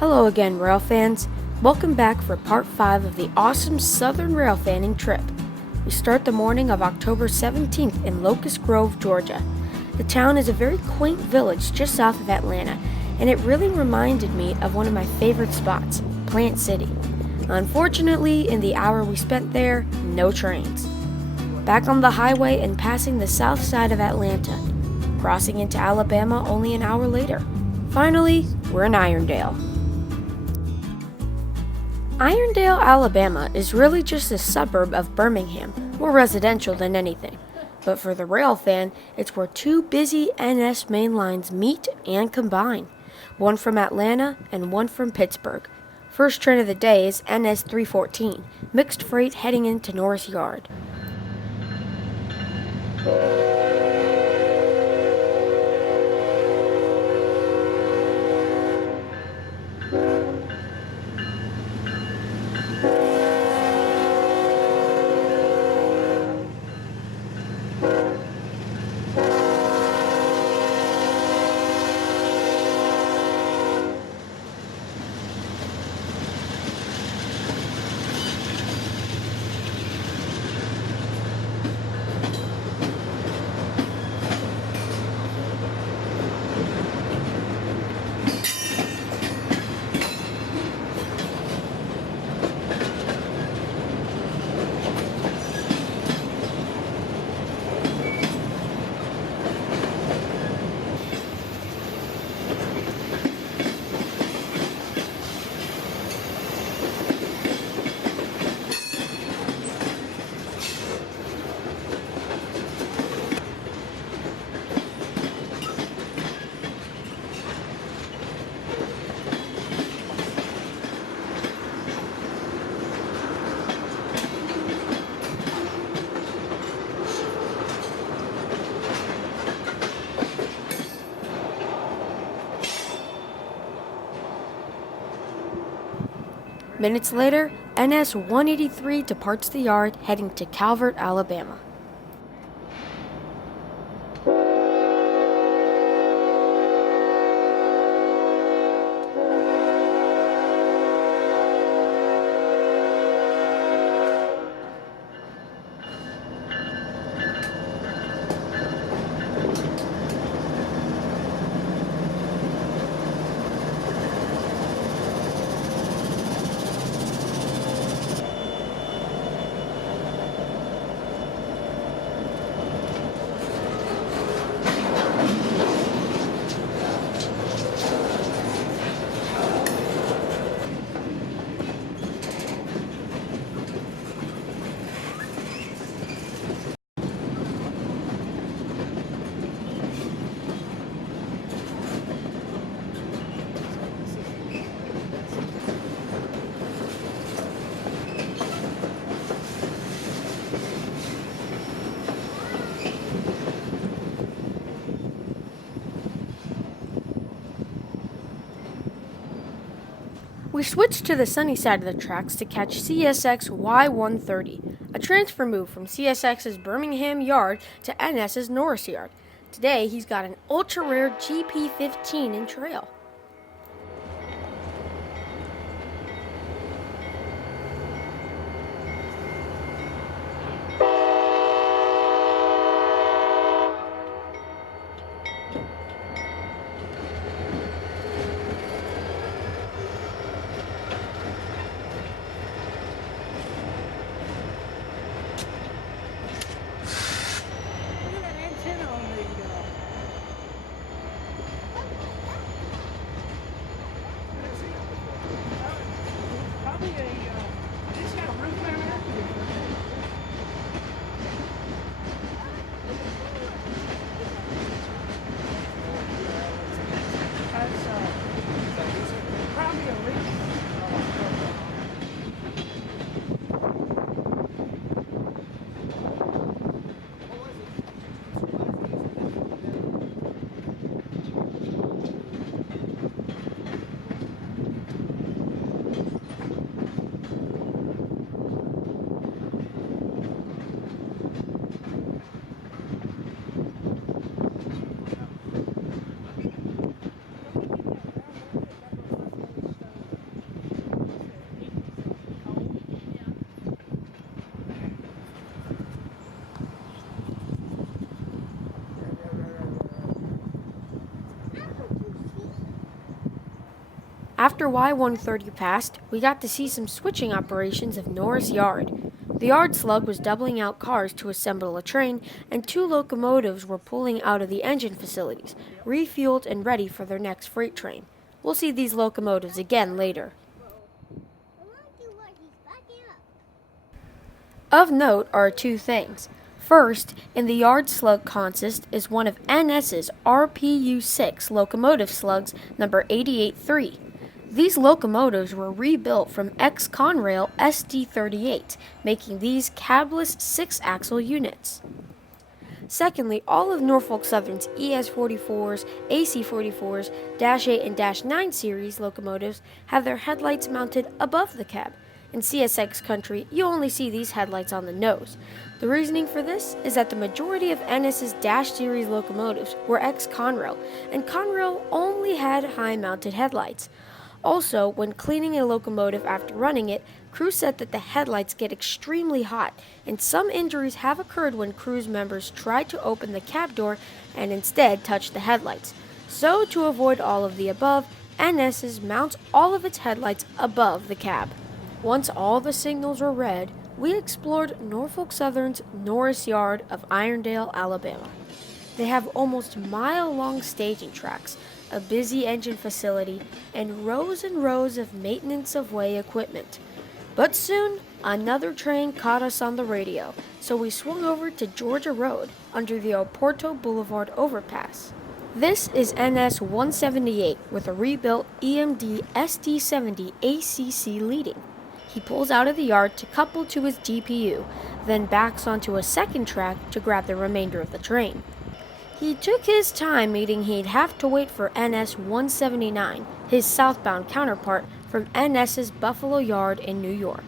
Hello again, rail fans. Welcome back for part 5 of the awesome Southern railfanning trip. We start the morning of October 17th in Locust Grove, Georgia. The town is a very quaint village just south of Atlanta, and it really reminded me of one of my favorite spots, Plant City. Unfortunately, in the hour we spent there, no trains. Back on the highway and passing the south side of Atlanta, crossing into Alabama only an hour later. Finally, we're in Irondale. Irondale, Alabama is really just a suburb of Birmingham, more residential than anything. But for the rail fan, it's where two busy NS mainlines meet and combine, one from Atlanta and one from Pittsburgh. First train of the day is NS 314, mixed freight heading into Norris Yard. Minutes later, NS 183 departs the yard heading to Calvert, Alabama. We switched to the sunny side of the tracks to catch CSX Y130, a transfer move from CSX's Birmingham yard to NS's Norris Yard. Today, he's got an ultra-rare GP15 in trail. After Y-130 passed, we got to see some switching operations of Norris Yard. The yard slug was doubling out cars to assemble a train, and 2 locomotives were pulling out of the engine facilities, refueled and ready for their next freight train. We'll see these locomotives again later. Of note are 2 things. First, in the yard slug consist is one of NS's RPU-6 locomotive slugs number 88-3. These locomotives were rebuilt from ex-Conrail SD-38, making these cabless 6-axle units. Secondly, all of Norfolk Southern's ES-44s, AC-44s, -8 and -9 series locomotives have their headlights mounted above the cab. In CSX country, you only see these headlights on the nose. The reasoning for this is that the majority of NS's Dash series locomotives were ex-Conrail, and Conrail only had high-mounted headlights. Also, when cleaning a locomotive after running it, crews said that the headlights get extremely hot, and some injuries have occurred when crews members tried to open the cab door and instead touched the headlights. So, to avoid all of the above, NS's mounts all of its headlights above the cab. Once all the signals were read, we explored Norfolk Southern's Norris Yard of Irondale, Alabama. They have almost mile-long staging tracks, a busy engine facility, and rows of maintenance of way equipment. But soon, another train caught us on the radio, so we swung over to Georgia Road under the Oporto Boulevard overpass. This is NS 178 with a rebuilt EMD SD70 ACC leading. He pulls out of the yard to couple to his DPU, then backs onto a second track to grab the remainder of the train. He took his time, meaning he'd have to wait for NS 179, his southbound counterpart from NS's Buffalo Yard in New York.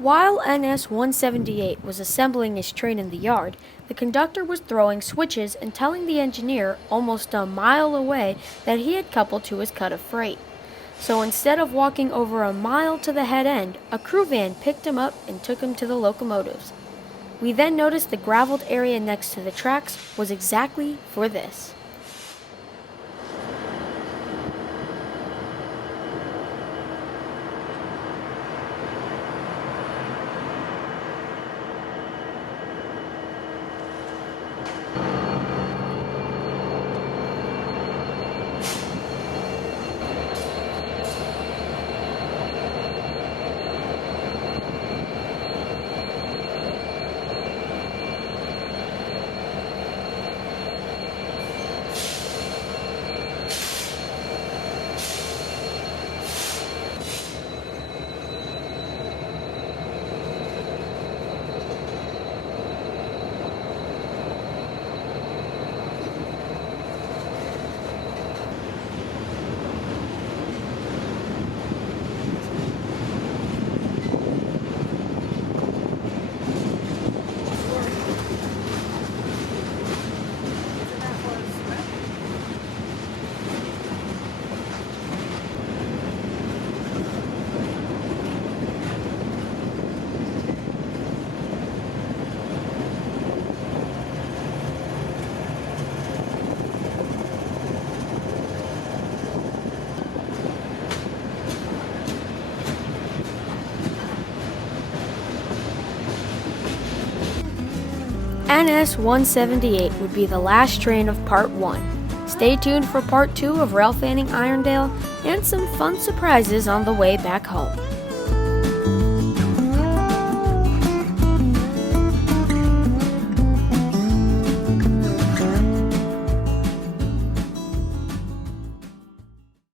While NS 178 was assembling his train in the yard, the conductor was throwing switches and telling the engineer almost a mile away that he had coupled to his cut of freight. So instead of walking over a mile to the head end, a crew van picked him up and took him to the locomotives. We then noticed the graveled area next to the tracks was exactly for this. NS 178 would be the last train of Part 1. Stay tuned for Part 2 of Railfanning Irondale and some fun surprises on the way back home.